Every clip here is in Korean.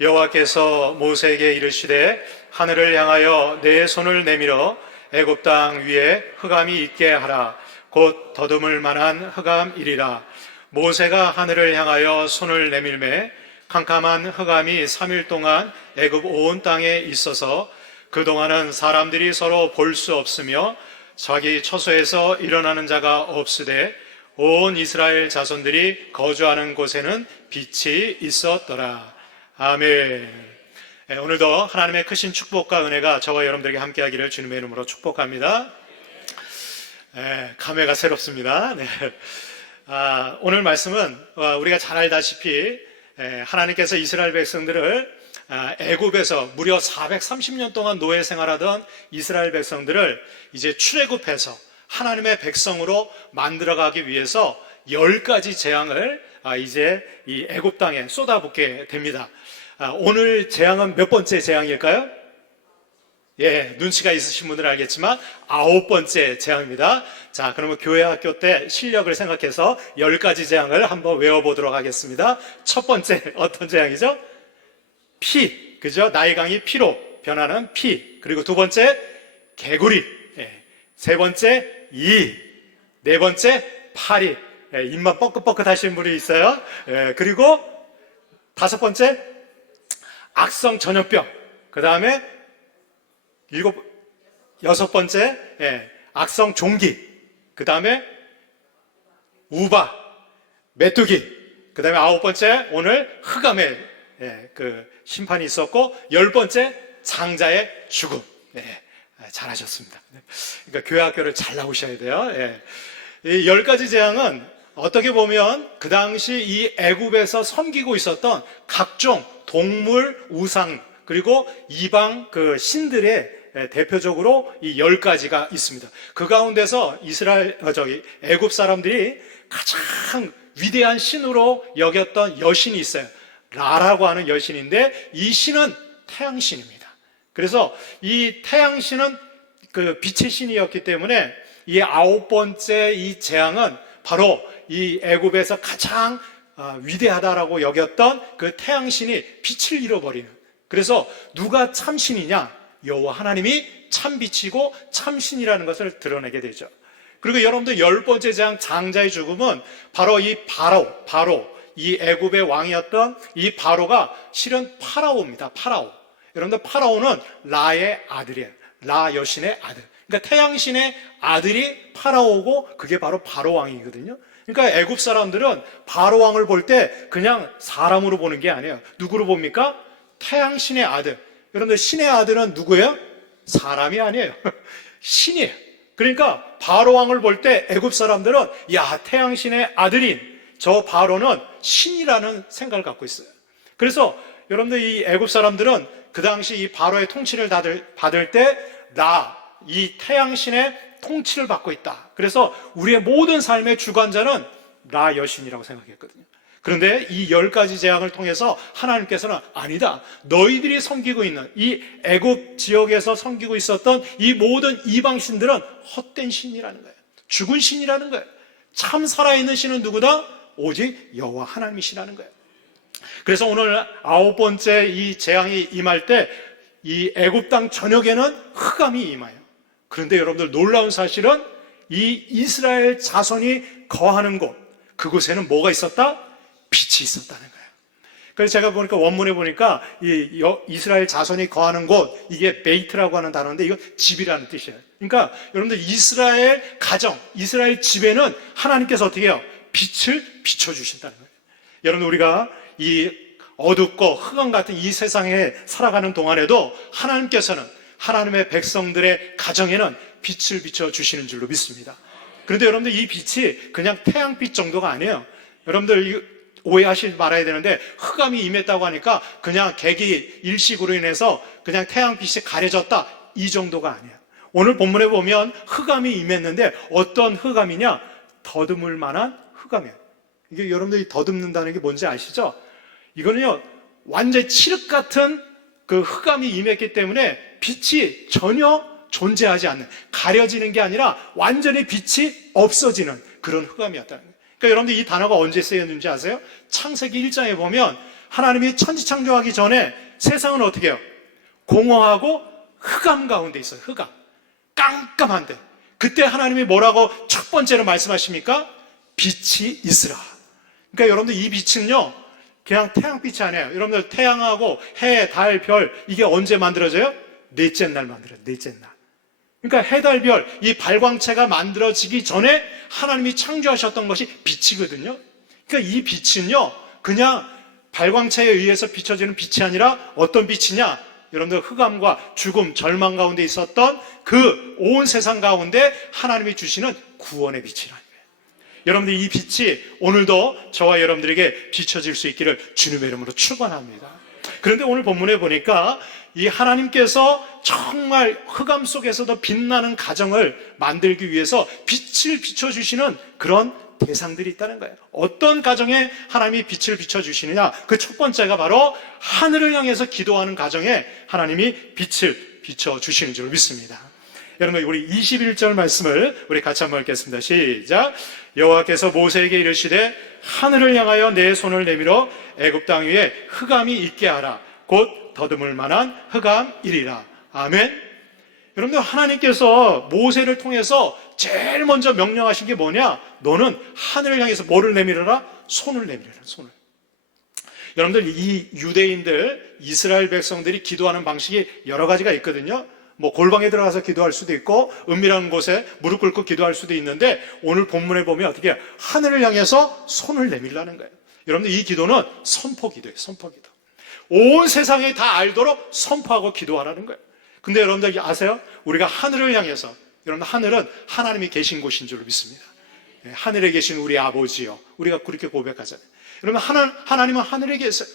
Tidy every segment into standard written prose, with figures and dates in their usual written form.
여호와께서 모세에게 이르시되 하늘을 향하여 내 손을 내밀어 애굽 땅 위에 흑암이 있게 하라. 곧 더듬을 만한 흑암이리라. 모세가 하늘을 향하여 손을 내밀매 캄캄한 흑암이 3일 동안 애굽 온 땅에 있어서 그동안은 사람들이 서로 볼 수 없으며 자기 처소에서 일어나는 자가 없으되 온 이스라엘 자손들이 거주하는 곳에는 빛이 있었더라. 아멘. 오늘도 하나님의 크신 축복과 은혜가 저와 여러분들에게 함께하기를 주님의 이름으로 축복합니다. 감회가 새롭습니다. 네. 오늘 말씀은 우리가 잘 알다시피 하나님께서 이스라엘 백성들을 애굽에서 무려 430년 동안 노예 생활하던 이스라엘 백성들을 이제 출애굽해서 하나님의 백성으로 만들어가기 위해서 10가지 재앙을 이제 이 애굽 땅에 쏟아붓게 됩니다. 오늘 재앙은 몇 번째 재앙일까요? 눈치가 있으신 분들은 알겠지만 9번째 재앙입니다. 자, 그러면 교회 학교 때 실력을 생각해서 10가지 재앙을 한번 외워보도록 하겠습니다. 첫 번째 어떤 재앙이죠? 피, 그죠? 나일강이 피로 변하는 피. 그리고 두 번째 개구리. 세 번째 이. 네 번째 파리. 입만 뻐끗뻐끗 하시는 분이 있어요. 그리고 다섯 번째 악성 전염병. 그 다음에 여섯 번째 악성 종기. 그 다음에 우바, 메뚜기. 그 다음에 9번째 오늘 흑암의 그 심판이 있었고 10번째 장자의 죽음. 잘하셨습니다. 그러니까 교회 학교를 잘 나오셔야 돼요. 이 10가지 재앙은 어떻게 보면 그 당시 이 애굽에서 섬기고 있었던 각종 동물, 우상 그리고 이방 그 신들의 대표적으로 이 10가지가 있습니다. 그 가운데서 애굽 사람들이 가장 위대한 신으로 여겼던 여신이 있어요. 라라고 하는 여신인데 이 신은 태양신입니다. 그래서 이 태양신은 그 빛의 신이었기 때문에 이 9번째 이 재앙은 바로 이 애굽에서 가장 위대하다라고 여겼던 그 태양신이 빛을 잃어버리는. 그래서 누가 참신이냐? 여호와 하나님이 참빛이고 참신이라는 것을 드러내게 되죠. 그리고 여러분들 10번째 재앙 장자의 죽음은 바로 이 바로 이 애굽의 왕이었던 이 바로가 실은 파라오입니다. 파라오. 여러분들 파라오는 라의 아들이에요. 라 여신의 아들. 그러니까 태양신의 아들이 파라오고 그게 바로 바로 왕이거든요. 그러니까 애굽 사람들은 바로 왕을 볼 때 그냥 사람으로 보는 게 아니에요. 누구로 봅니까? 태양신의 아들. 여러분들 신의 아들은 누구예요? 사람이 아니에요. 신이에요. 그러니까 바로 왕을 볼 때 애굽 사람들은 야, 태양신의 아들인 저 바로는 신이라는 생각을 갖고 있어요. 그래서 여러분들 이 애굽 사람들은 그 당시 이 바로의 통치를 받을 때 이 태양신의 통치를 받고 있다. 그래서 우리의 모든 삶의 주관자는 라 여신이라고 생각했거든요. 그런데 이 10가지 재앙을 통해서 하나님께서는 아니다. 너희들이 섬기고 있는 이 애굽 지역에서 섬기고 있었던 이 모든 이방 신들은 헛된 신이라는 거예요. 죽은 신이라는 거예요. 참 살아있는 신은 누구다? 오직 여호와 하나님이시라는 거예요. 그래서 오늘 9번째 이 재앙이 임할 때 이 애굽 땅 전역에는 흑암이 임해요. 그런데 여러분들 놀라운 사실은 이 이스라엘 자손이 거하는 곳, 그곳에는 뭐가 있었다? 빛이 있었다는 거예요. 그래서 제가 보니까 원문에 보니까 이 이스라엘 자손이 거하는 곳, 이게 베이트라고 하는 단어인데 이거 집이라는 뜻이에요. 그러니까 여러분들 이스라엘 가정, 이스라엘 집에는 하나님께서 어떻게 해요? 빛을 비춰주신다는 거예요. 여러분 우리가 이 어둡고 흑암 같은 이 세상에 살아가는 동안에도 하나님께서는 하나님의 백성들의 가정에는 빛을 비춰주시는 줄로 믿습니다. 그런데 여러분들 이 빛이 그냥 태양빛 정도가 아니에요. 여러분들 오해하지 말아야 되는데 흑암이 임했다고 하니까 그냥 계기 일식으로 인해서 그냥 태양빛이 가려졌다 이 정도가 아니에요. 오늘 본문에 보면 흑암이 임했는데 어떤 흑암이냐? 더듬을 만한 흑암이에요. 이게 여러분들이 더듬는다는 게 뭔지 아시죠? 이거는요 완전히 칠흑 같은 그 흑암이 임했기 때문에 빛이 전혀 존재하지 않는, 가려지는 게 아니라 완전히 빛이 없어지는 그런 흑암이었다는 거예요. 그러니까 여러분들 이 단어가 언제 쓰였는지 아세요? 창세기 1장에 보면 하나님이 천지창조하기 전에 세상은 어떻게 해요? 공허하고 흑암 가운데 있어요. 흑암. 깜깜한데. 그때 하나님이 뭐라고 첫 번째로 말씀하십니까? 빛이 있으라. 그러니까 여러분들 이 빛은요, 그냥 태양빛이 아니에요. 여러분들 태양하고 해, 달, 별, 이게 언제 만들어져요? 넷째 날 만들어요. 넷째 날. 그러니까 해, 달, 별, 이 발광체가 만들어지기 전에 하나님이 창조하셨던 것이 빛이거든요. 그러니까 이 빛은요, 그냥 발광체에 의해서 비춰지는 빛이 아니라 어떤 빛이냐? 여러분들 흑암과 죽음, 절망 가운데 있었던 그 온 세상 가운데 하나님이 주시는 구원의 빛이라는 거예요. 여러분들 이 빛이 오늘도 저와 여러분들에게 비춰질 수 있기를 주님의 이름으로 축원합니다. 그런데 오늘 본문에 보니까 이 하나님께서 정말 흑암 속에서도 빛나는 가정을 만들기 위해서 빛을 비춰주시는 그런 대상들이 있다는 거예요. 어떤 가정에 하나님이 빛을 비춰주시느냐? 그 첫 번째가 바로 하늘을 향해서 기도하는 가정에 하나님이 빛을 비춰주시는 줄 믿습니다. 여러분, 우리 21절 말씀을 우리 같이 한번 읽겠습니다. 시작. 여호와께서 모세에게 이르시되 하늘을 향하여 내 손을 내밀어 애굽 땅 위에 흑암이 있게 하라. 곧 더듬을 만한 흑암이리라. 아멘. 여러분들, 하나님께서 모세를 통해서 제일 먼저 명령하신 게 뭐냐? 너는 하늘을 향해서 뭐를 내밀어라? 손을 내밀어라. 손을. 여러분들, 이 유대인들, 이스라엘 백성들이 기도하는 방식이 여러 가지가 있거든요. 뭐 골방에 들어가서 기도할 수도 있고 은밀한 곳에 무릎 꿇고 기도할 수도 있는데, 오늘 본문에 보면 어떻게 해요? 하늘을 향해서 손을 내밀라는 거예요. 여러분들, 이 기도는 선포 기도예요. 선포 기도. 온 세상이 다 알도록 선포하고 기도하라는 거예요. 근데 여러분들 아세요? 우리가 하늘을 향해서, 여러분, 하늘은 하나님이 계신 곳인 줄 믿습니다. 하늘에 계신 우리 아버지요. 우리가 그렇게 고백하잖아요. 여러분, 하나님은 하늘에 계세요.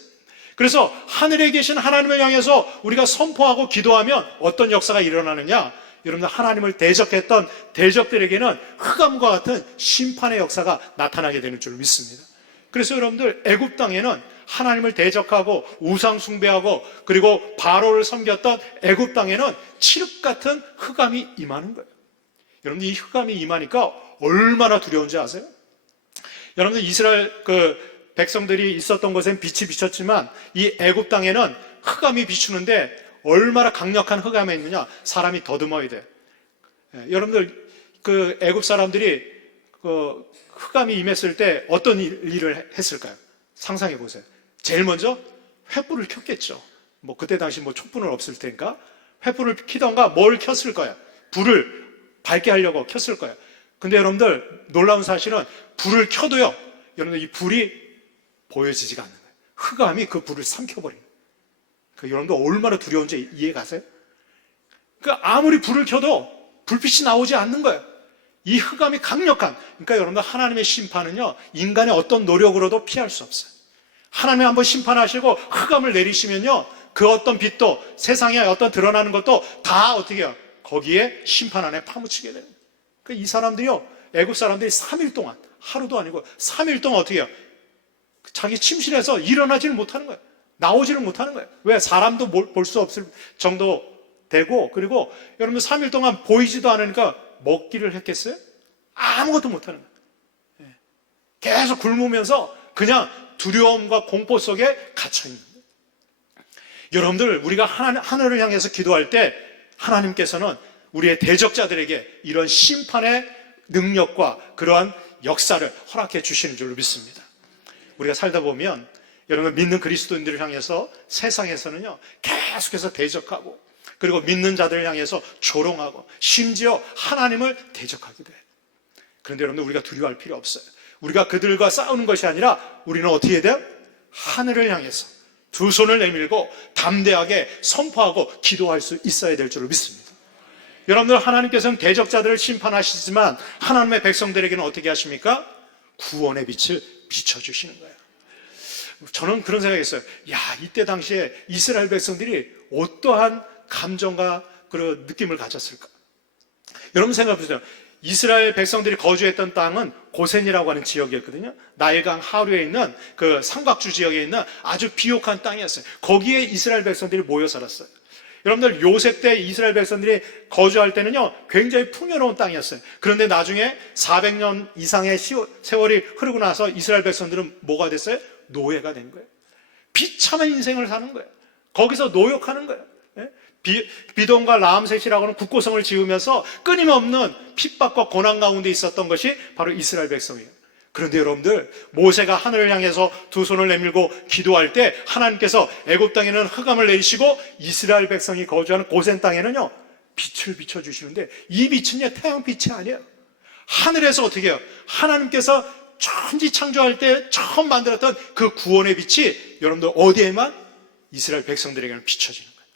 그래서 하늘에 계신 하나님을 향해서 우리가 선포하고 기도하면 어떤 역사가 일어나느냐? 여러분들, 하나님을 대적했던 대적들에게는 흑암과 같은 심판의 역사가 나타나게 되는 줄 믿습니다. 그래서 여러분들, 애굽 땅에는 하나님을 대적하고 우상 숭배하고 그리고 바로를 섬겼던 애굽 땅에는 칠흑 같은 흑암이 임하는 거예요. 여러분들, 이 흑암이 임하니까 얼마나 두려운지 아세요? 여러분들, 이스라엘 백성들이 있었던 곳엔 빛이 비쳤지만 이 애굽 땅에는 흑암이 비추는데 얼마나 강력한 흑암이 있느냐? 사람이 더듬어야 돼. 여러분들, 애굽 사람들이 흑암이 임했을 때 어떤 일을 했을까요? 상상해 보세요. 제일 먼저 횃불을 켰겠죠. 뭐 그때 당시 뭐 촛불은 없을 테니까 횃불을 켜던가 뭘 켰을 거야. 불을 밝게 하려고 켰을 거야. 근데 여러분들, 놀라운 사실은 불을 켜도요, 여러분들, 이 불이 보여지지가 않는 거예요. 흑암이 그 불을 삼켜버리는 거예요. 여러분들, 얼마나 두려운지 이해 가세요? 아무리 불을 켜도 불빛이 나오지 않는 거예요. 이 흑암이 강력한, 그러니까 여러분들, 하나님의 심판은요, 인간의 어떤 노력으로도 피할 수 없어요. 하나님이 한번 심판하시고 흑암을 내리시면요, 그 어떤 빛도, 세상에 어떤 드러나는 것도 다 어떻게 해요? 거기에 심판 안에 파묻히게 되는 거예요. 그러니까 이 사람들이요, 애굽 사람들이 3일 동안, 하루도 아니고 3일 동안 어떻게 해요? 자기 침실에서 일어나지를 못하는 거예요. 나오지를 못하는 거예요. 왜? 사람도 볼 수 없을 정도 되고, 그리고 여러분, 3일 동안 보이지도 않으니까 먹기를 했겠어요? 아무것도 못하는 거예요. 계속 굶으면서 그냥 두려움과 공포 속에 갇혀있는 거예요. 여러분들, 우리가 하늘을 향해서 기도할 때 하나님께서는 우리의 대적자들에게 이런 심판의 능력과 그러한 역사를 허락해 주시는 줄로 믿습니다. 우리가 살다 보면 여러분, 믿는 그리스도인들을 향해서 세상에서는요, 계속해서 대적하고, 그리고 믿는 자들을 향해서 조롱하고, 심지어 하나님을 대적하게 돼요. 그런데 여러분들, 우리가 두려워할 필요 없어요. 우리가 그들과 싸우는 것이 아니라 우리는 어떻게 해야 돼요? 하늘을 향해서 두 손을 내밀고 담대하게 선포하고 기도할 수 있어야 될 줄로 믿습니다. 여러분들, 하나님께서는 대적자들을 심판하시지만 하나님의 백성들에게는 어떻게 하십니까? 구원의 빛을 비춰주시는 거예요. 저는 그런 생각이 있어요. 이때 당시에 이스라엘 백성들이 어떠한 감정과 그런 느낌을 가졌을까? 여러분 생각해보세요. 이스라엘 백성들이 거주했던 땅은 고센이라고 하는 지역이었거든요. 나일강 하류에 있는 그 삼각주 지역에 있는 아주 비옥한 땅이었어요. 거기에 이스라엘 백성들이 모여 살았어요. 여러분들, 요셉 때 이스라엘 백성들이 거주할 때는요, 굉장히 풍요로운 땅이었어요. 그런데 나중에 400년 이상의 세월이 흐르고 나서 이스라엘 백성들은 뭐가 됐어요? 노예가 된 거예요. 비참한 인생을 사는 거예요. 거기서 노역하는 거예요. 예? 비돈과 라암셋이라고 하는 국고성을 지으면서 끊임없는 핍박과 고난 가운데 있었던 것이 바로 이스라엘 백성이에요. 그런데 여러분들, 모세가 하늘을 향해서 두 손을 내밀고 기도할 때 하나님께서 애굽 땅에는 흑암을 내리시고 이스라엘 백성이 거주하는 고센 땅에는요 빛을 비춰주시는데, 이 빛은요 태양빛이 아니에요. 하늘에서 어떻게 해요? 하나님께서 천지 창조할 때 처음 만들었던 그 구원의 빛이 여러분들 어디에만? 이스라엘 백성들에게는 비춰지는 거예요.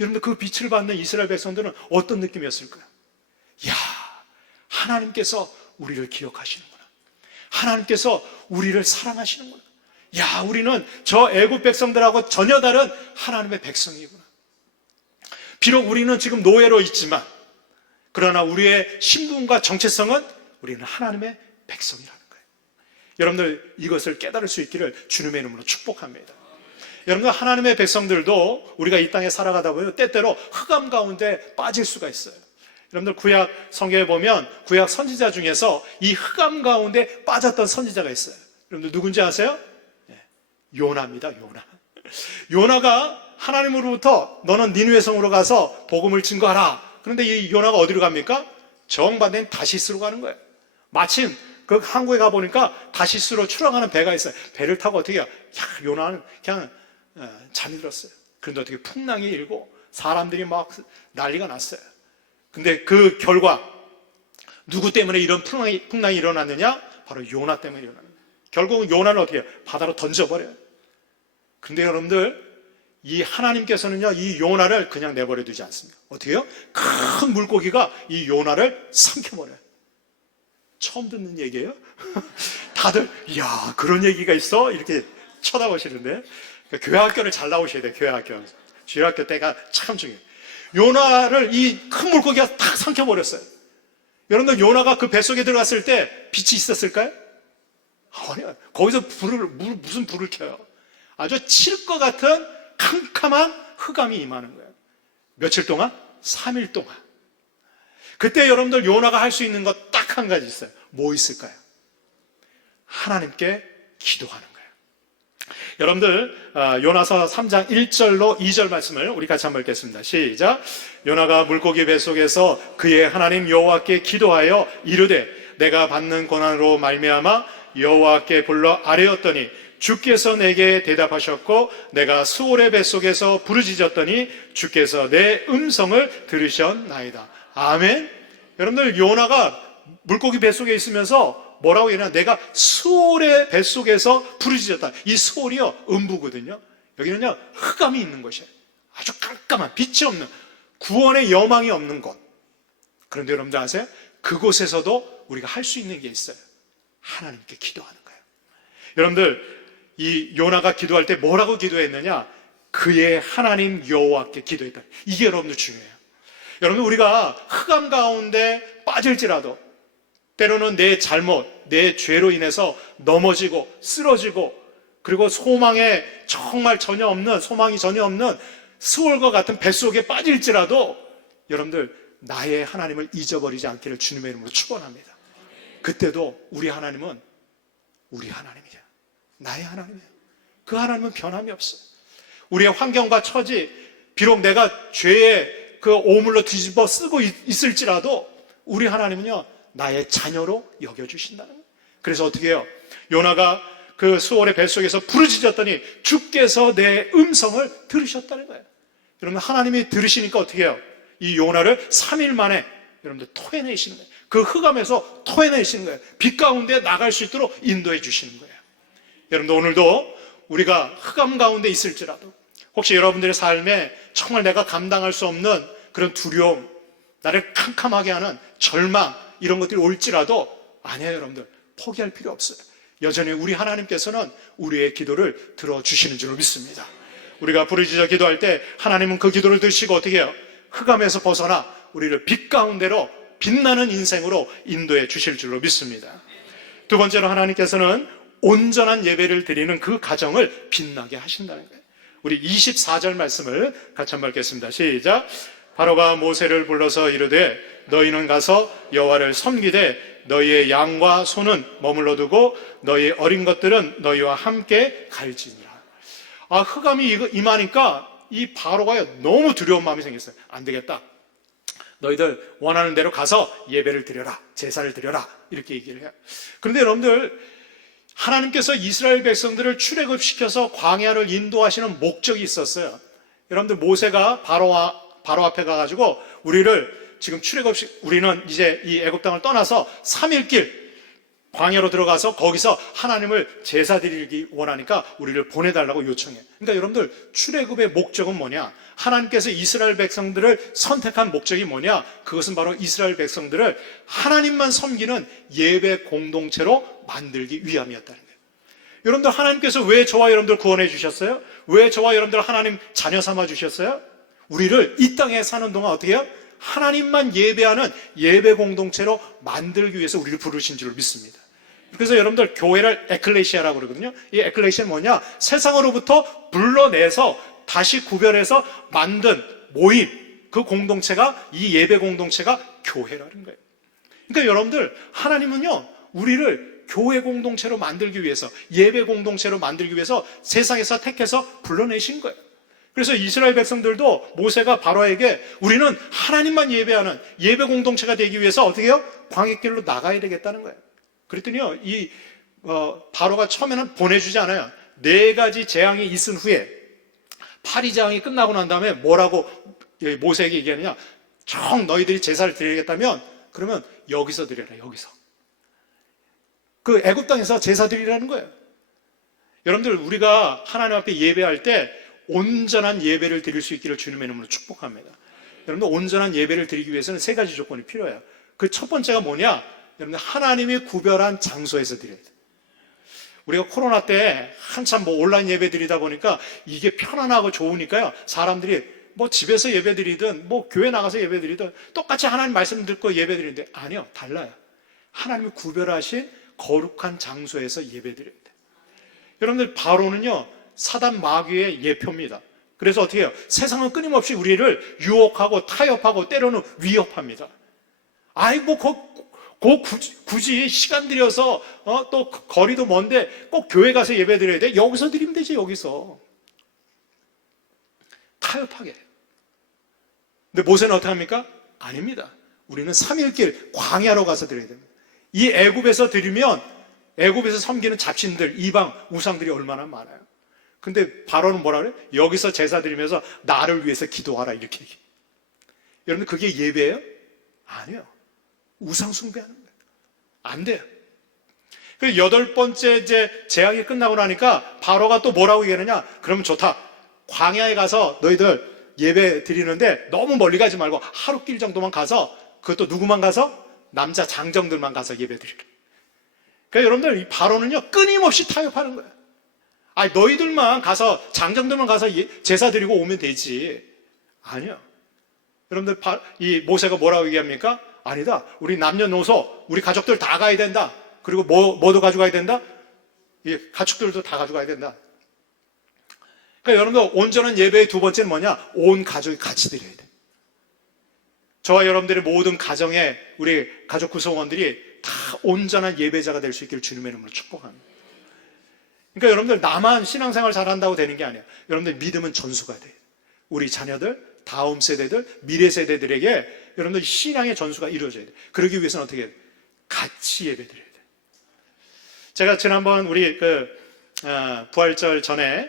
여러분들, 그 빛을 받는 이스라엘 백성들은 어떤 느낌이었을까요? 야, 하나님께서 우리를 기억하시는구나. 하나님께서 우리를 사랑하시는구나. 야, 우리는 저 애굽 백성들하고 전혀 다른 하나님의 백성이구나. 비록 우리는 지금 노예로 있지만, 그러나 우리의 신분과 정체성은 우리는 하나님의 백성이라는 거예요. 여러분들, 이것을 깨달을 수 있기를 주님의 이름으로 축복합니다. 여러분들, 하나님의 백성들도 우리가 이 땅에 살아가다 보면 때때로 흑암 가운데 빠질 수가 있어요. 여러분들, 구약 성경에 보면 구약 선지자 중에서 이 흑암 가운데 빠졌던 선지자가 있어요. 여러분들 누군지 아세요? 요나입니다. 요나가 하나님으로부터 너는 니느웨 성으로 가서 복음을 증거하라. 그런데 이 요나가 어디로 갑니까? 정반대인 다시스로 가는 거예요. 마침 그 항구에 가보니까 다시스로 출항하는 배가 있어요. 배를 타고 어떻게 해요? 요나는 그냥 잠이 들었어요. 그런데 어떻게 풍랑이 일고 사람들이 막 난리가 났어요. 근데 그 결과 누구 때문에 이런 풍랑이 일어났느냐? 바로 요나 때문에 일어났어요. 결국은 요나를 어떻게 해요? 바다로 던져버려요. 근데 여러분들, 이 하나님께서는요 이 요나를 그냥 내버려 두지 않습니다. 어떻게 해요? 큰 물고기가 이 요나를 삼켜버려요. 처음 듣는 얘기예요? 다들 이야, 그런 얘기가 있어? 이렇게 쳐다보시는데, 그러니까 교회 학교를 잘 나오셔야 돼요. 교회 학교 때가 참 중요해요. 요나를 이 큰 물고기가 딱 삼켜버렸어요. 여러분들, 요나가 그 뱃속에 들어갔을 때 빛이 있었을까요? 아니요. 거기서 무슨 불을 켜요? 아주 칠 것 같은 캄캄한 흑암이 임하는 거예요. 며칠 동안? 3일 동안. 그때 여러분들, 요나가 할 수 있는 것 딱 한 가지 있어요. 뭐 있을까요? 하나님께 기도하는 거예요. 여러분들, 요나서 3장 1절로 2절 말씀을 우리 같이 한번 읽겠습니다. 시작. 요나가 물고기 뱃속에서 그의 하나님 여호와께 기도하여 이르되 내가 받는 고난으로 말미암아 여호와께 불러 아뢰었더니 주께서 내게 대답하셨고 내가 수올의 뱃속에서 부르짖었더니 주께서 내 음성을 들으셨나이다. 아멘. 여러분들, 요나가 물고기 뱃속에 있으면서 뭐라고 얘기하냐? 내가 수올의 뱃속에서 부르짖었다. 이 수올이요 음부거든요. 여기는요 흑암이 있는 것이에요. 아주 깜깜한, 빛이 없는, 구원의 여망이 없는 곳. 그런데 여러분들 아세요? 그곳에서도 우리가 할 수 있는 게 있어요. 하나님께 기도하는 거예요. 여러분들, 이 요나가 기도할 때 뭐라고 기도했느냐? 그의 하나님 여호와께 기도했다. 이게 여러분들 중요해요. 여러분, 우리가 흑암 가운데 빠질지라도 때로는 내 잘못, 내 죄로 인해서 넘어지고 쓰러지고, 그리고 소망에 정말 전혀 없는, 소망이 전혀 없는 수월과 같은 뱃속에 빠질지라도 여러분들, 나의 하나님을 잊어버리지 않기를 주님의 이름으로 축원합니다. 그때도 우리 하나님은 우리 하나님이에요. 나의 하나님이에요. 그 하나님은 변함이 없어요. 우리의 환경과 처지, 비록 내가 죄의 그 오물로 뒤집어 쓰고 있을지라도 우리 하나님은요 나의 자녀로 여겨주신다는 거예요. 그래서 어떻게 해요? 요나가 그 수월의 뱃속에서 부르짖었더니 주께서 내 음성을 들으셨다는 거예요. 여러분, 하나님이 들으시니까 어떻게 해요? 이 요나를 3일 만에 여러분들 토해내시는 거예요. 그 흑암에서 토해내시는 거예요. 빛 가운데 나갈 수 있도록 인도해 주시는 거예요. 여러분들, 오늘도 우리가 흑암 가운데 있을지라도, 혹시 여러분들의 삶에 정말 내가 감당할 수 없는 그런 두려움, 나를 캄캄하게 하는 절망, 이런 것들이 올지라도 아니에요. 여러분들, 포기할 필요 없어요. 여전히 우리 하나님께서는 우리의 기도를 들어주시는 줄로 믿습니다. 우리가 부르짖어 기도할 때 하나님은 그 기도를 들으시고 어떻게 해요? 흑암에서 벗어나 우리를 빛 가운데로 빛나는 인생으로 인도해 주실 줄로 믿습니다. 두 번째로, 하나님께서는 온전한 예배를 드리는 그 가정을 빛나게 하신다는 거예요. 우리 24절 말씀을 같이 한번 읽겠습니다. 시작. 바로가 모세를 불러서 이르되 너희는 가서 여호와를 섬기되 너희의 양과 소는 머물러 두고 너희의 어린 것들은 너희와 함께 갈지니라. 흑암이 임하니까 이 바로가 너무 두려운 마음이 생겼어요. 안 되겠다. 너희들 원하는 대로 가서 예배를 드려라. 제사를 드려라. 이렇게 얘기를 해요. 그런데 여러분들, 하나님께서 이스라엘 백성들을 출애굽시켜서 광야를 인도하시는 목적이 있었어요. 여러분들, 모세가 바로 앞에 가가지고 우리는 이제 이 애굽 땅을 떠나서 3일 길 광야로 들어가서 거기서 하나님을 제사 드리기 원하니까 우리를 보내달라고 요청해요. 그러니까 여러분들, 출애굽의 목적은 뭐냐? 하나님께서 이스라엘 백성들을 선택한 목적이 뭐냐? 그것은 바로 이스라엘 백성들을 하나님만 섬기는 예배 공동체로 만들기 위함이었다는 거예요. 여러분들, 하나님께서 왜 저와 여러분들 구원해 주셨어요? 왜 저와 여러분들 하나님 자녀 삼아 주셨어요? 우리를 이 땅에 사는 동안 어떻게 해요? 하나님만 예배하는 예배 공동체로 만들기 위해서 우리를 부르신 줄 믿습니다. 그래서 여러분들, 교회를 에클레시아라고 그러거든요. 이 에클레시아는 뭐냐? 세상으로부터 불러내서 다시 구별해서 만든 모임, 그 공동체가, 이 예배 공동체가 교회라는 거예요. 그러니까 여러분들, 하나님은요, 우리를 교회 공동체로 만들기 위해서, 예배 공동체로 만들기 위해서 세상에서 택해서 불러내신 거예요. 그래서 이스라엘 백성들도 모세가 바로에게 우리는 하나님만 예배하는 예배 공동체가 되기 위해서 어떻게 해요? 광야길로 나가야 되겠다는 거예요. 그랬더니요, 바로가 처음에는 보내주지 않아요. 4가지 재앙이 있은 후에 8위 재앙이 끝나고 난 다음에 뭐라고 모세에게 얘기하느냐? 너희들이 제사를 드리겠다면 그러면 여기서 드려라. 여기서. 그 애굽 땅에서 제사 드리라는 거예요. 여러분들, 우리가 하나님 앞에 예배할 때 온전한 예배를 드릴 수 있기를 주님의 이름으로 축복합니다. 여러분들, 온전한 예배를 드리기 위해서는 3가지 조건이 필요해요. 그 첫 번째가 뭐냐? 여러분들, 하나님이 구별한 장소에서 드려야 돼요. 우리가 코로나 때 한참 온라인 예배 드리다 보니까 이게 편안하고 좋으니까요, 사람들이 집에서 예배 드리든 교회 나가서 예배 드리든 똑같이 하나님 말씀 듣고 예배 드리는데, 아니요, 달라요. 하나님이 구별하신 거룩한 장소에서 예배 드려야 돼요. 여러분들, 바로는요, 사단 마귀의 예표입니다. 그래서 어떻게 해요? 세상은 끊임없이 우리를 유혹하고 타협하고 때로는 위협합니다. 굳이 시간 들여서 또 거리도 먼데 꼭 교회 가서 예배 드려야 돼? 여기서 드리면 되지. 여기서 타협하게. 근데 모세는 어떻게 합니까? 아닙니다. 우리는 3일길 광야로 가서 드려야 됩니다. 이 애굽에서 드리면 애굽에서 섬기는 잡신들, 이방 우상들이 얼마나 많아요. 근데 바로는 뭐라 그래요? 여기서 제사 드리면서 나를 위해서 기도하라, 이렇게 얘기해요. 여러분들, 그게 예배예요? 아니요. 우상 숭배하는 거예요. 안 돼요. 그 8번째 이제 재앙이 끝나고 나니까 바로가 또 뭐라고 얘기하느냐? 그러면 좋다. 광야에 가서 너희들 예배 드리는데 너무 멀리 가지 말고 하루길 정도만 가서, 그것도 누구만 가서? 남자 장정들만 가서 예배 드리라. 그러니까 여러분들, 이 바로는요, 끊임없이 타협하는 거예요. 너희들만 가서, 장정들만 가서 제사 드리고 오면 되지. 아니요. 여러분들, 이 모세가 뭐라고 얘기합니까? 아니다. 우리 남녀노소, 우리 가족들 다 가야 된다. 그리고 뭐도 가져가야 된다? 이 가축들도 다 가져가야 된다. 그러니까 여러분들, 온전한 예배의 두 번째는 뭐냐? 온 가족이 같이 드려야 돼. 저와 여러분들의 모든 가정에 우리 가족 구성원들이 다 온전한 예배자가 될 수 있기를 주님의 이름으로 축복합니다. 그러니까 여러분들, 나만 신앙생활 잘한다고 되는 게 아니에요. 여러분들, 믿음은 전수가 돼요. 우리 자녀들, 다음 세대들, 미래 세대들에게 여러분들 신앙의 전수가 이루어져야 돼요. 그러기 위해서는 어떻게 해야 돼요? 같이 예배 드려야 돼요. 제가 지난번 우리 부활절 전에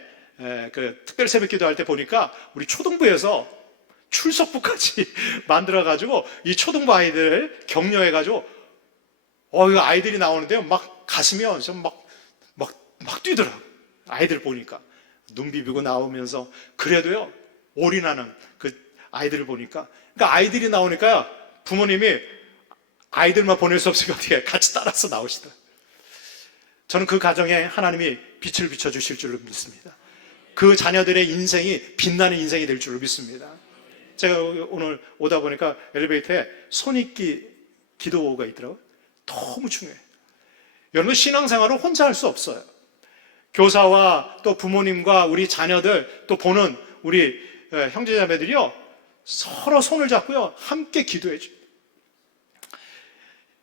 특별 새벽 기도할 때 보니까 우리 초등부에서 출석부까지 만들어가지고 이 초등부 아이들 격려해가지고 이거 아이들이 나오는데요, 막 가슴이 좀 막 뛰더라고. 아이들 보니까 눈 비비고 나오면서, 그래도요 올인하는 그 아이들을 보니까, 그러니까 아이들이 나오니까 부모님이 아이들만 보낼 수 없으니까 어떻게 같이 따라서 나오시더라고요. 저는 그 가정에 하나님이 빛을 비춰주실 줄로 믿습니다. 그 자녀들의 인생이 빛나는 인생이 될 줄로 믿습니다. 제가 오늘 오다 보니까 엘리베이터에 손익기 기도가 있더라고요. 너무 중요해요. 여러분, 신앙생활을 혼자 할 수 없어요. 교사와 또 부모님과 우리 자녀들, 또 보는 우리 형제자매들이요, 서로 손을 잡고요, 함께 기도해 줘요.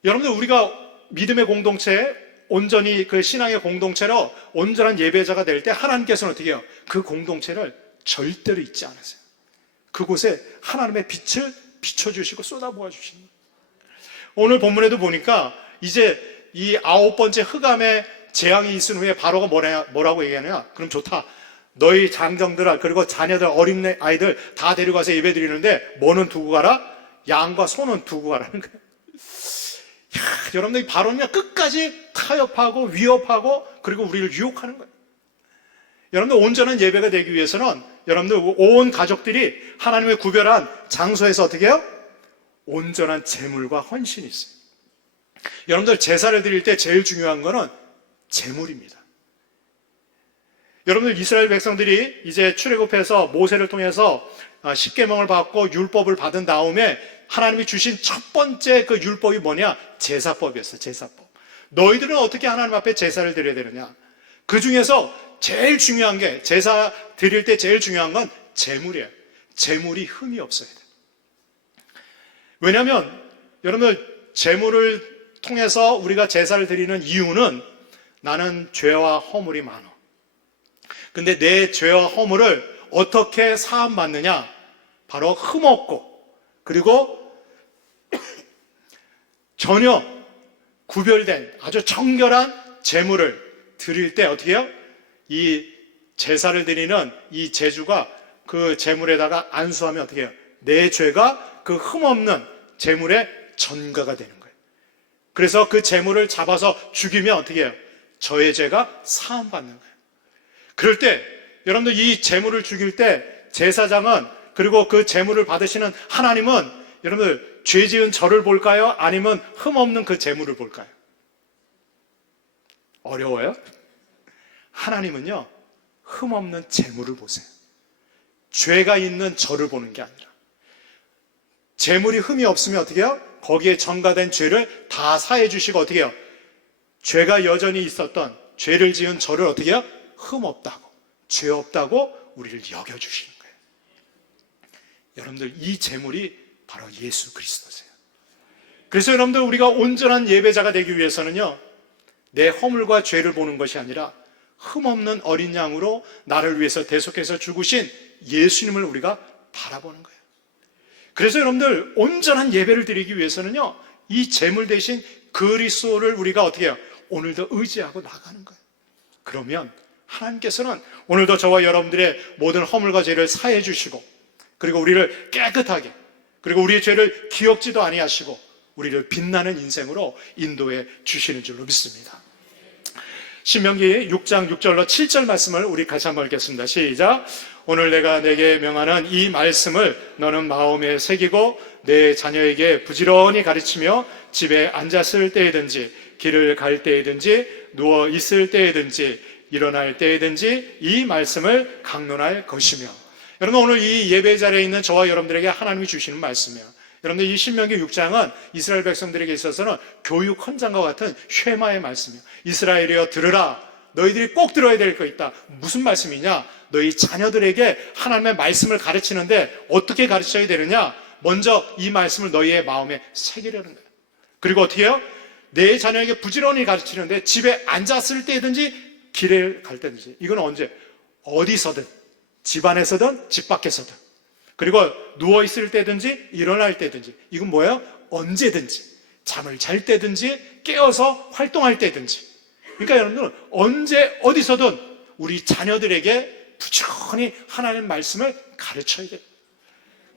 여러분들, 우리가 믿음의 공동체에 온전히 그 신앙의 공동체로 온전한 예배자가 될 때 하나님께서는 어떻게 해요? 그 공동체를 절대로 잊지 않으세요. 그곳에 하나님의 빛을 비춰주시고 쏟아부어 주시는 거예요. 오늘 본문에도 보니까 이제 이 9번째 흑암의 재앙이 있은 후에 바로가 뭐라고 얘기하느냐? 그럼 좋다. 너희 장정들 그리고 자녀들 어린 아이들 다 데려가서 예배 드리는데 뭐는 두고 가라? 양과 소는 두고 가라는 거예요. 여러분들 바로는 끝까지 타협하고 위협하고 그리고 우리를 유혹하는 거예요. 여러분들 온전한 예배가 되기 위해서는 여러분들 온 가족들이 하나님의 구별한 장소에서 어떻게 해요? 온전한 제물과 헌신이 있어요. 여러분들 제사를 드릴 때 제일 중요한 거는 제물입니다. 여러분들 이스라엘 백성들이 이제 출애굽해서 모세를 통해서 십계명을 받고 율법을 받은 다음에 하나님이 주신 첫 번째 그 율법이 뭐냐? 제사법이었어요. 제사법. 너희들은 어떻게 하나님 앞에 제사를 드려야 되느냐? 그 중에서 제일 중요한 게 제사 드릴 때 제일 중요한 건 제물이에요. 제물이 흠이 없어야 돼요. 왜냐하면 여러분들 제물을 통해서 우리가 제사를 드리는 이유는 나는 죄와 허물이 많아. 근데 내 죄와 허물을 어떻게 사함받느냐? 바로 흠없고 그리고 전혀 구별된 아주 정결한 제물을 드릴 때 어떻게 해요? 이 제사를 드리는 이 제주가 그 제물에다가 안수하면 어떻게 해요? 내 죄가 그 흠없는 제물의 전가가 되는 거예요. 그래서 그 제물을 잡아서 죽이면 어떻게 해요? 저의 죄가 사함받는 거예요. 그럴 때 여러분들 이 제물을 죽일 때 제사장은 그리고 그 제물을 받으시는 하나님은 여러분들 죄 지은 저를 볼까요? 아니면 흠없는 그 제물을 볼까요? 어려워요? 하나님은요 흠없는 제물을 보세요. 죄가 있는 저를 보는 게 아니라 제물이 흠이 없으면 어떻게 해요? 거기에 전가된 죄를 다 사해 주시고 어떻게 해요? 죄가 여전히 있었던 죄를 지은 저를 어떻게 해요? 흠 없다고 죄 없다고 우리를 여겨주시는 거예요. 여러분들 이 제물이 바로 예수 그리스도세요. 그래서 여러분들 우리가 온전한 예배자가 되기 위해서는요 내 허물과 죄를 보는 것이 아니라 흠없는 어린 양으로 나를 위해서 대속해서 죽으신 예수님을 우리가 바라보는 거예요. 그래서 여러분들 온전한 예배를 드리기 위해서는요 이 제물 대신 그리스도를 우리가 어떻게 해요? 오늘도 의지하고 나가는 거예요. 그러면 하나님께서는 오늘도 저와 여러분들의 모든 허물과 죄를 사해 주시고 그리고 우리를 깨끗하게 그리고 우리의 죄를 기억지도 아니하시고 우리를 빛나는 인생으로 인도해 주시는 줄로 믿습니다. 신명기 6장 6절로 7절 말씀을 우리 같이 한번 읽겠습니다. 시작. 오늘 내가 내게 명하는 이 말씀을 너는 마음에 새기고 내 자녀에게 부지런히 가르치며 집에 앉았을 때이든지 길을 갈 때이든지 누워 있을 때이든지 일어날 때이든지 이 말씀을 강론할 것이며. 여러분 오늘 이 예배 자리에 있는 저와 여러분들에게 하나님이 주시는 말씀이에요. 여러분들 이 신명기 6장은 이스라엘 백성들에게 있어서는 교육 헌장과 같은 쉐마의 말씀이에요. 이스라엘이여 들으라. 너희들이 꼭 들어야 될 거 있다. 무슨 말씀이냐? 너희 자녀들에게 하나님의 말씀을 가르치는데 어떻게 가르쳐야 되느냐? 먼저 이 말씀을 너희의 마음에 새기려는 거예요. 그리고 어떻게 해요? 내 자녀에게 부지런히 가르치는데 집에 앉았을 때든지 길에 갈 때든지. 이건 언제? 어디서든 집 안에서든 집 밖에서든 그리고 누워있을 때든지 일어날 때든지. 이건 뭐예요? 언제든지 잠을 잘 때든지 깨어서 활동할 때든지. 그러니까 여러분들은 언제 어디서든 우리 자녀들에게 부지런히 하나님의 말씀을 가르쳐야 돼요.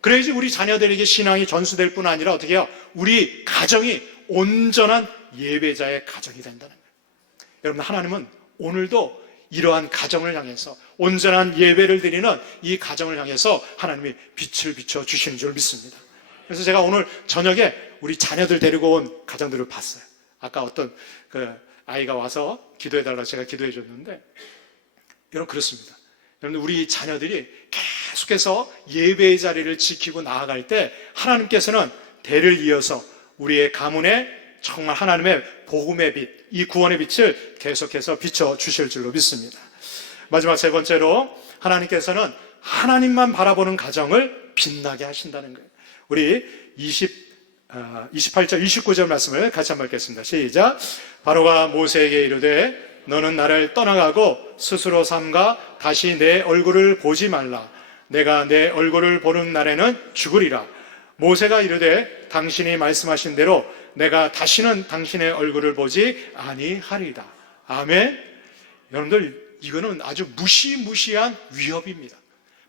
그래야지 우리 자녀들에게 신앙이 전수될 뿐 아니라 어떻게 해요? 우리 가정이 온전한 예배자의 가정이 된다는 거예요. 여러분 하나님은 오늘도 이러한 가정을 향해서 온전한 예배를 드리는 이 가정을 향해서 하나님이 빛을 비춰 주시는 줄 믿습니다. 그래서 제가 오늘 저녁에 우리 자녀들 데리고 온 가정들을 봤어요. 아까 어떤 그 아이가 와서 기도해달라고 제가 기도해 줬는데 여러분 그렇습니다. 여러분 우리 자녀들이 계속해서 예배의 자리를 지키고 나아갈 때 하나님께서는 대를 이어서 우리의 가문에 정말 하나님의 복음의 빛, 이 구원의 빛을 계속해서 비춰주실 줄로 믿습니다. 마지막 세 번째로 하나님께서는 하나님만 바라보는 가정을 빛나게 하신다는 거예요. 우리 28절, 29절 말씀을 같이 한번 읽겠습니다. 시작. 바로가 모세에게 이르되 너는 나를 떠나가고 스스로 삼가 다시 내 얼굴을 보지 말라. 내가 내 얼굴을 보는 날에는 죽으리라. 모세가 이르되 당신이 말씀하신 대로 내가 다시는 당신의 얼굴을 보지 아니하리이다. 아멘. 여러분들, 이거는 아주 무시무시한 위협입니다.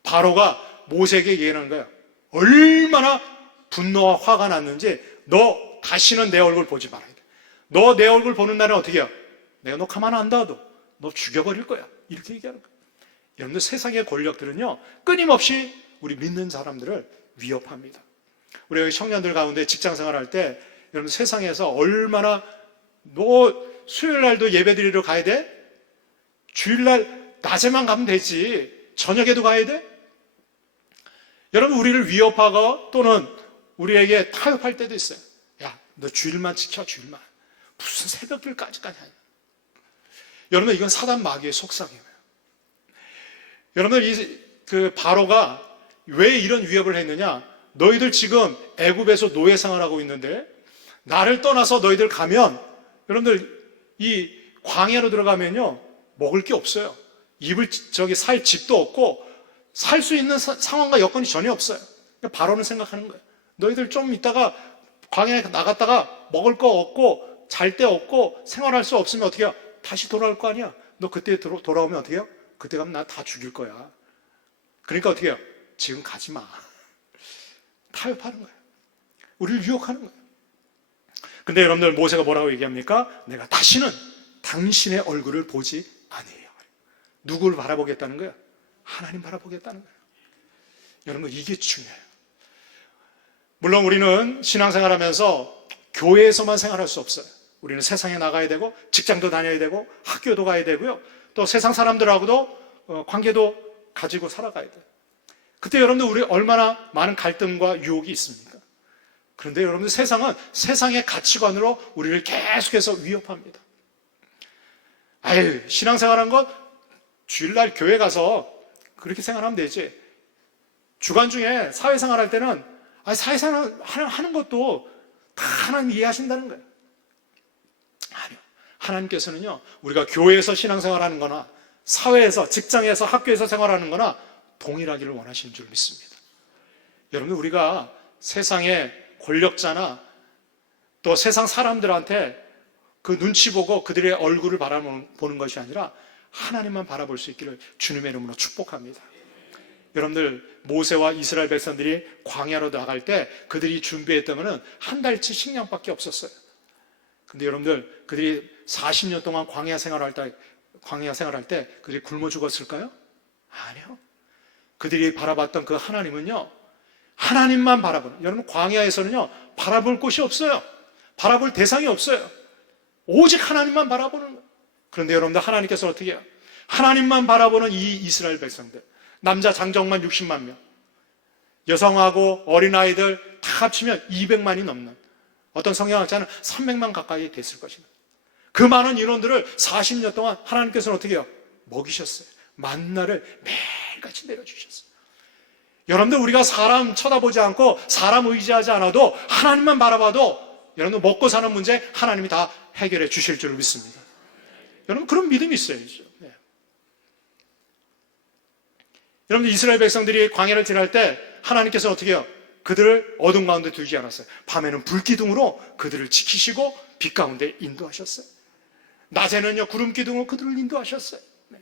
바로가 모세에게 얘기하는 거예요. 얼마나 분노와 화가 났는지, 너 다시는 내 얼굴 보지 말아야 돼. 너 내 얼굴 보는 날은 어떻게 해요? 내가 너 가만 안 둬도 너 죽여버릴 거야. 이렇게 얘기하는 거예요. 여러분들, 세상의 권력들은요, 끊임없이 우리 믿는 사람들을 위협합니다. 우리 여기 청년들 가운데 직장 생활할 때, 여러분 세상에서 얼마나, 너 수요일 날도 예배 드리러 가야 돼? 주일날 낮에만 가면 되지 저녁에도 가야 돼? 여러분, 우리를 위협하고 또는 우리에게 타협할 때도 있어요. 야, 너 주일만 지켜, 주일만. 무슨 새벽길까지 하냐. 여러분, 이건 사단 마귀의 속삭임이에요. 여러분, 그 바로가 왜 이런 위협을 했느냐? 너희들 지금 애굽에서 노예 생활하고 있는데 나를 떠나서 너희들 가면, 여러분들 이 광야로 들어가면요 먹을 게 없어요. 살 집도 없고 살 수 있는 상황과 여건이 전혀 없어요. 바로는 생각하는 거예요. 너희들 좀 있다가 광야에 나갔다가 먹을 거 없고 잘 데 없고 생활할 수 없으면 어떻게 해요? 다시 돌아올 거 아니야. 너 그때 돌아오면 어떻게 해요? 그때 가면 나 다 죽일 거야. 그러니까 어떻게 해요? 지금 가지 마. 타협하는 거예요. 우리를 유혹하는 거예요. 근데 여러분들, 모세가 뭐라고 얘기합니까? 내가 다시는 당신의 얼굴을 보지 아니해요. 누구를 바라보겠다는 거예요? 하나님 바라보겠다는 거예요. 여러분, 이게 중요해요. 물론 우리는 신앙생활하면서 교회에서만 생활할 수 없어요. 우리는 세상에 나가야 되고 직장도 다녀야 되고 학교도 가야 되고요. 또 세상 사람들하고도 관계도 가지고 살아가야 돼요. 그때 여러분들, 우리 얼마나 많은 갈등과 유혹이 있습니까? 그런데 여러분들, 세상은 세상의 가치관으로 우리를 계속해서 위협합니다. 아유, 신앙생활한 것 주일날 교회 가서 그렇게 생활하면 되지. 주간 중에 사회생활 할 때는 사회생활 하는 것도 다 하나님 이해하신다는 거예요. 아니요. 하나님께서는요, 우리가 교회에서 신앙생활하는 거나 사회에서, 직장에서, 학교에서 생활하는 거나 동일하기를 원하시는 줄 믿습니다. 여러분, 우리가 세상의 권력자나 또 세상 사람들한테 그 눈치 보고 그들의 얼굴을 바라보는 것이 아니라 하나님만 바라볼 수 있기를 주님의 이름으로 축복합니다. 여러분들, 모세와 이스라엘 백성들이 광야로 나갈 때 그들이 준비했던 것은 한 달치 식량밖에 없었어요. 근데 여러분들, 그들이 40년 동안 광야 생활할 때 그들이 굶어 죽었을까요? 아니요. 그들이 바라봤던 그 하나님은요, 하나님만 바라보는, 여러분, 광야에서는요 바라볼 곳이 없어요. 바라볼 대상이 없어요. 오직 하나님만 바라보는 거예요. 그런데 여러분들, 하나님께서 어떻게 해요? 하나님만 바라보는 이 이스라엘 백성들, 남자 장정만 60만 명, 여성하고 어린아이들 다 합치면 200만이 넘는, 어떤 성경학자는 300만 가까이 됐을 것입니다. 그 많은 인원들을 40년 동안 하나님께서는 어떻게 해요? 먹이셨어요. 만나를 매일같이 내려주셨어요. 여러분들, 우리가 사람 쳐다보지 않고 사람 의지하지 않아도 하나님만 바라봐도 여러분, 먹고 사는 문제 하나님이 다 해결해 주실 줄 믿습니다. 여러분, 그런 믿음이 있어야죠. 네. 여러분들, 이스라엘 백성들이 광야를 지날 때 하나님께서 어떻게 해요? 그들을 어둠 가운데 두지 않았어요. 밤에는 불기둥으로 그들을 지키시고 빛 가운데 인도하셨어요. 낮에는요 구름 기둥으로 그들을 인도하셨어요. 네.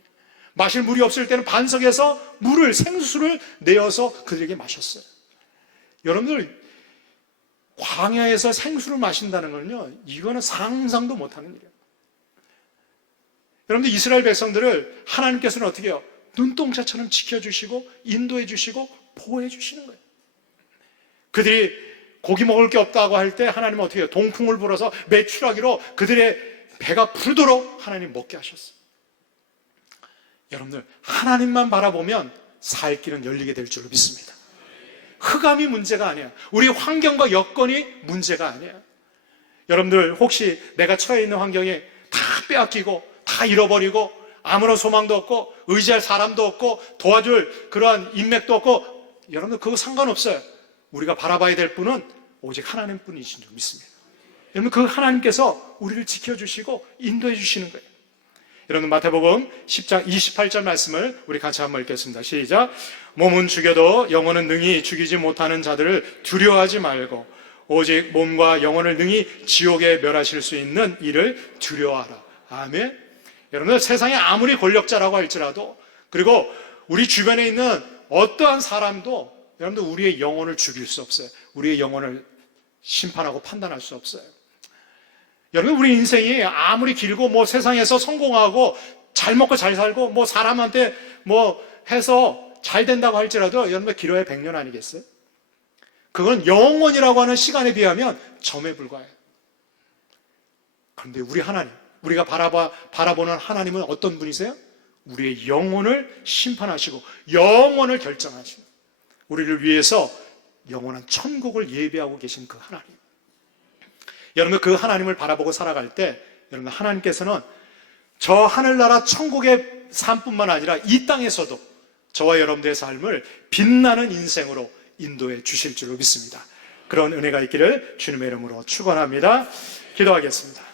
마실 물이 없을 때는 반석에서 물을, 생수를 내어서 그들에게 마셨어요. 여러분들, 광야에서 생수를 마신다는 건요, 이거는 상상도 못하는 일이에요. 여러분들, 이스라엘 백성들을 하나님께서는 어떻게 해요? 눈동자처럼 지켜주시고 인도해 주시고 보호해 주시는 거예요. 그들이 고기 먹을 게 없다고 할 때 하나님은 어떻게 해요? 동풍을 불어서 메추라기로 그들의 배가 부르도록 하나님 먹게 하셨어요. 여러분들, 하나님만 바라보면 살 길은 열리게 될 줄로 믿습니다. 흑암이 문제가 아니에요. 우리 환경과 여건이 문제가 아니에요. 여러분들, 혹시 내가 처해 있는 환경이 다 빼앗기고 다 잃어버리고 아무런 소망도 없고 의지할 사람도 없고 도와줄 그러한 인맥도 없고, 여러분들 그거 상관없어요. 우리가 바라봐야 될 분은 오직 하나님뿐이신 줄 믿습니다. 여러분, 그 하나님께서 우리를 지켜주시고 인도해 주시는 거예요. 여러분, 마태복음 10장 28절 말씀을 우리 같이 한번 읽겠습니다. 시작. 몸은 죽여도 영혼은 능히 죽이지 못하는 자들을 두려워하지 말고 오직 몸과 영혼을 능히 지옥에 멸하실 수 있는 이를 두려워하라. 아멘. 여러분들, 세상에 아무리 권력자라고 할지라도, 그리고 우리 주변에 있는 어떠한 사람도 여러분들 우리의 영혼을 죽일 수 없어요. 우리의 영혼을 심판하고 판단할 수 없어요. 여러분, 우리 인생이 아무리 길고 뭐 세상에서 성공하고 잘 먹고 잘 살고 뭐 사람한테 뭐 해서 잘 된다고 할지라도 여러분, 길어야 100년 아니겠어요? 그건 영원이라고 하는 시간에 비하면 점에 불과해요. 그런데 우리 하나님, 우리가 바라보는 하나님은 어떤 분이세요? 우리의 영혼을 심판하시고 영혼을 결정하시고 우리를 위해서 영원한 천국을 예비하고 계신 그 하나님. 여러분, 그 하나님을 바라보고 살아갈 때 여러분, 하나님께서는 저 하늘나라 천국의 삶뿐만 아니라 이 땅에서도 저와 여러분들의 삶을 빛나는 인생으로 인도해 주실 줄로 믿습니다. 그런 은혜가 있기를 주님의 이름으로 축원합니다. 기도하겠습니다.